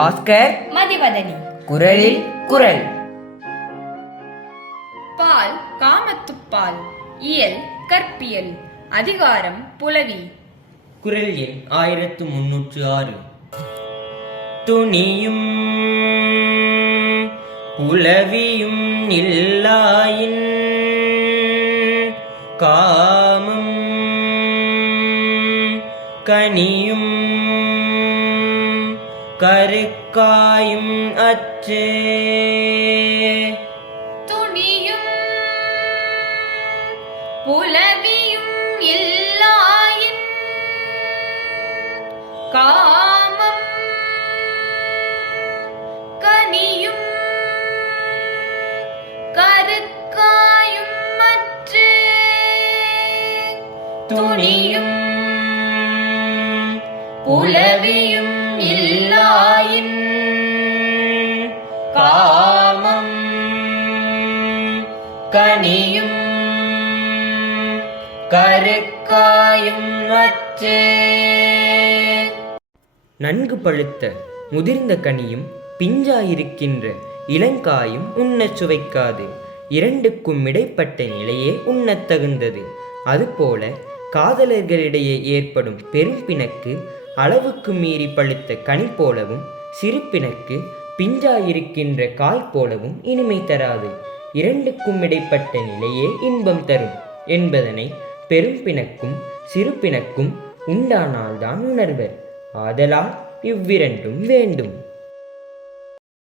பாஸ்கர். மதிவதனி. குரலில் குரல். பால் காமத்துப்பால் இயல் கற்பியல். அதிகாரம் புலவி. குரல் எண் ஆயிரத்து முன்னூற்று ஆறு. துணியும் புலவியும் இல்லாயின் காமம் கனியும் கருக்காயும் அச்சே. துணியும் புலவியும் இல்லாயின் காமம் கனியும் கருக்காயும் மற்ற துணியும் உளவியும் இல்லாயின் காமம் கனியும் கருக்காயும் நன்கு பழுத்த முதிர்ந்த கனியும் பிஞ்சாயிருக்கின்ற இளங்காயும் உண்ணச் சுவைக்காது. இரண்டுக்கும் இடைப்பட்ட நிலையே உண்ணத் தகுந்தது. அதுபோல காதலர்களிடையே ஏற்படும் பெரும் பிணக்கு அளவுக்கு மீறி பழுத்த கனி போலவும் சிறுப்பினக்கு பிஞ்சாயிருக்கின்ற காய் போலவும் இனிமை தராது. இரண்டுக்கும் இடைப்பட்ட நிலையே இன்பம் தரும் என்பதனை பெரும்பிணக்கும் பிணக்கும் உண்டானால்தான் உணர்வர். ஆதலால் இவ்விரண்டும் வேண்டும்.